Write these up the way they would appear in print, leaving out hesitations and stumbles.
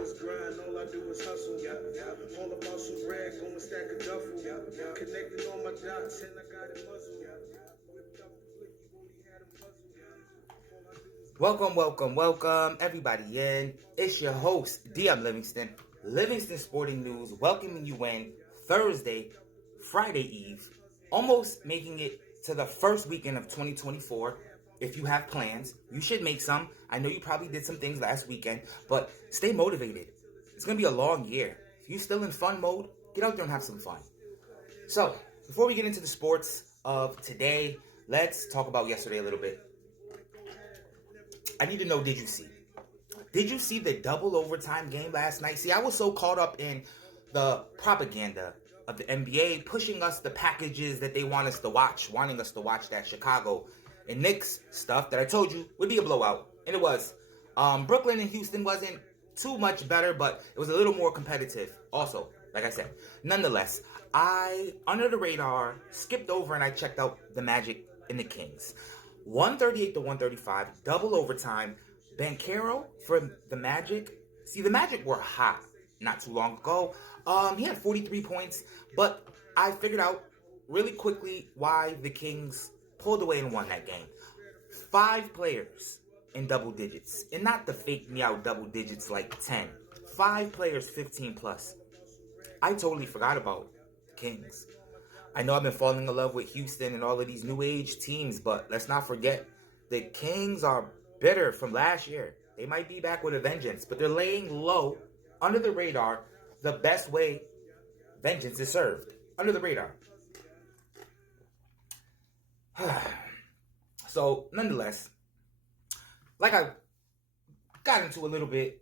is grind, all I do is hustle. All about some rag, going stack a duffel. Connecting all my dots, and I got it muzzled. Whipped up the flick, you only had him puzzled. Welcome, everybody in. It's your host, DM Livingston Sporting News, welcoming you in Thursday, Friday Eve, almost making it to the first weekend of 2024. If you have plans, you should make some. I know you probably did some things last weekend, but stay motivated. It's going to be a long year. If you're still in fun mode, get out there and have some fun. So, before we get into the sports of today, let's talk about yesterday a little bit. I need to know, did you see? Did you see the double overtime game last night? See, I was so caught up in the propaganda of the NBA pushing us the packages that they want us to watch, wanting us to watch that Chicago and Knicks stuff that I told you would be a blowout. And it was. Brooklyn and Houston wasn't too much better, but it was a little more competitive also, like I said. Nonetheless, I, under the radar, skipped over and I checked out the Magic and the Kings. 138 to 135, double overtime. Banchero for the Magic. See, the Magic were hot not too long ago. He had 43 points, but I figured out really quickly why the Kings pulled away and won that game. 5 players in double digits, and not the fake me out double digits like 10. 5 players, 15 plus. I totally forgot about the Kings. I know I've been falling in love with Houston and all of these new age teams, but let's not forget the Kings are bitter from last year. They might be back with a vengeance, but they're laying low, under the radar, the best way vengeance is served. Under the radar. So, nonetheless, like I got into a little bit,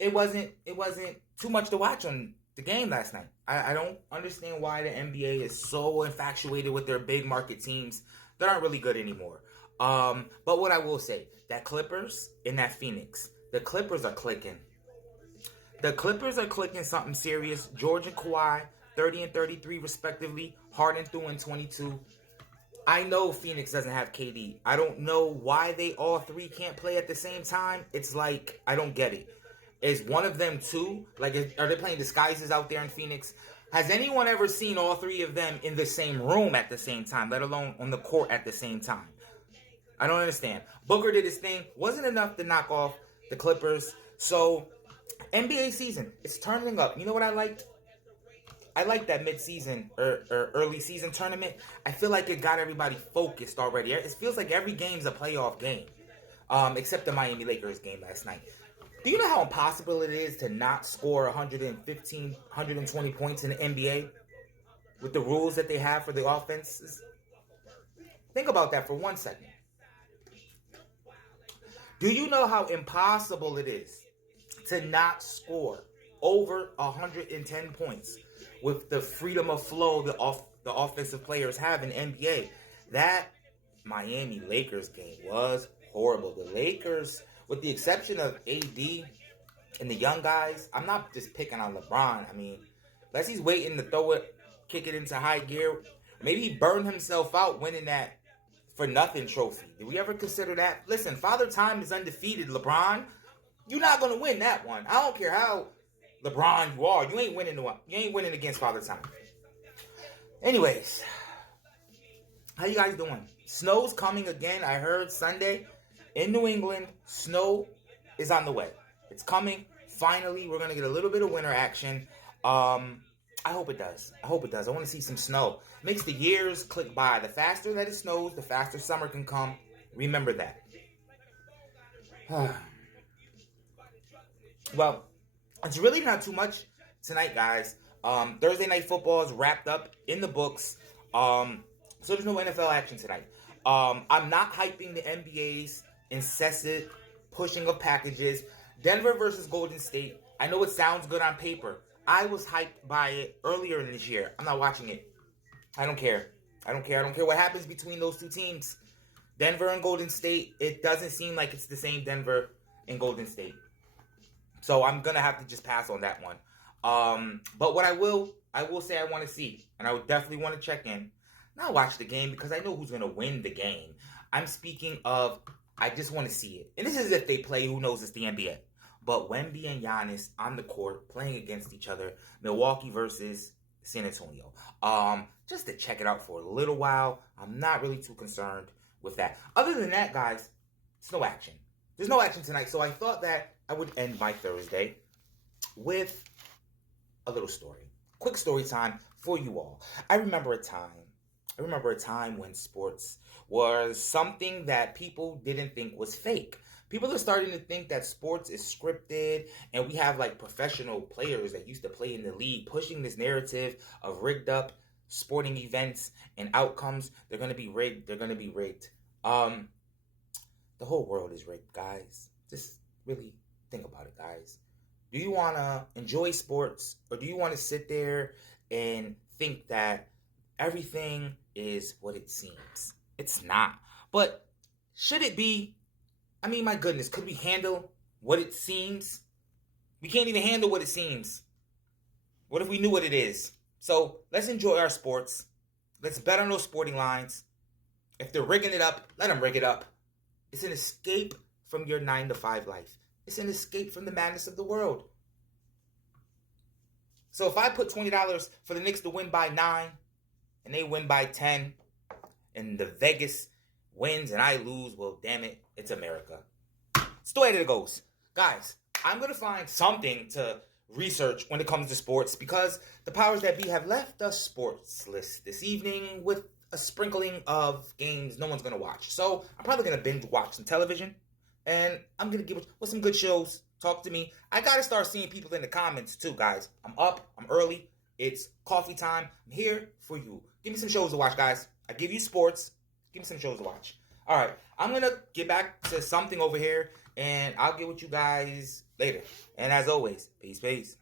it wasn't too much to watch on the game last night. I don't understand why the NBA is so infatuated with their big market teams that aren't really good anymore. But what I will say, that Clippers and that Phoenix, the Clippers are clicking. The Clippers are clicking something serious. George and Kawhi, 30 and 33 respectively. Harden threw in 22. I know Phoenix doesn't have KD. I don't know why they all three can't play at the same time. It's like, I don't get it. Is one of them two? Like, are they playing disguises out there in Phoenix? Has anyone ever seen all three of them in the same room at the same time, let alone on the court at the same time? I don't understand. Booker did his thing. Wasn't enough to knock off the Clippers. So, NBA season, it's turning up. You know what I liked? I like that mid-season or early season tournament. I feel like it got everybody focused already. It feels like every game's a playoff game, except the Miami Lakers game last night. Do you know how impossible it is to not score 115, 120 points in the NBA with the rules that they have for the offenses? Think about that for 1 second. Do you know how impossible it is to not score over 110 points with the freedom of flow the offensive players have in NBA? That Miami Lakers game was horrible. The Lakers, with the exception of AD and the young guys, I'm not just picking on LeBron. I mean, unless he's waiting to kick it into high gear, maybe he burned himself out winning that for nothing trophy. Did we ever consider that? Listen, Father Time is undefeated, LeBron. You're not going to win that one. I don't care how LeBron you are. You ain't winning the one. You ain't winning against Father Time. Anyways, how you guys doing? Snow's coming again. I heard Sunday in New England, snow is on the way. It's coming. Finally, we're going to get a little bit of winter action. I hope it does. I want to see some snow. Makes the years click by. The faster that it snows, the faster summer can come. Remember that. Well, it's really not too much tonight, guys. Thursday night football is wrapped up in the books. So there's no NFL action tonight. I'm not hyping the NBA's incessant pushing of packages. Denver versus Golden State. I know it sounds good on paper. I was hyped by it earlier in this year. I'm not watching it. I don't care. I don't care what happens between those two teams. Denver and Golden State, it doesn't seem like it's the same Denver and Golden State. So I'm going to have to just pass on that one. But what I will say I want to see, and I would definitely want to check in, not watch the game because I know who's going to win the game. I'm speaking of, I just want to see it. And this is if they play, who knows, it's the NBA. but Wemby and Giannis on the court playing against each other, Milwaukee versus San Antonio. Just to check it out for a little while. I'm not really too concerned with that. Other than that, guys, it's no action. There's no action tonight, so I thought that I would end my Thursday with a little story. Quick story time for you all. I remember a time when sports was something that people didn't think was fake. People are starting to think that sports is scripted, and we have like professional players that used to play in the league pushing this narrative of rigged up sporting events and outcomes. They're going to be rigged. They're going to be rigged. The whole world is rigged, guys. Just really think about it, guys. Do you want to enjoy sports, or do you want to sit there and think that everything is what it seems? It's not. But should it be? I mean, my goodness, could we handle what it seems? We can't even handle what it seems. What if we knew what it is? So let's enjoy our sports. Let's bet on those sporting lines. If they're rigging it up, let them rig it up. It's an escape from your 9-to-5 life. It's an escape from the madness of the world. So if I put $20 for the Knicks to win by 9, and they win by 10, and the Vegas wins and I lose, well, damn it, it's America. It's the way that it goes. Guys, I'm going to find something to research when it comes to sports, because the powers that be have left us sportsless this evening with a sprinkling of games no one's going to watch. So I'm probably going to binge watch some television, and I'm going to give it with some good shows. Talk to me. I got to start seeing people in the comments too, guys. I'm up. I'm early. It's coffee time. I'm here for you. Give me some shows to watch, guys. I give you sports. Give me some shows to watch. All right. I'm going to get back to something over here, and I'll get with you guys later. And as always, peace, peace.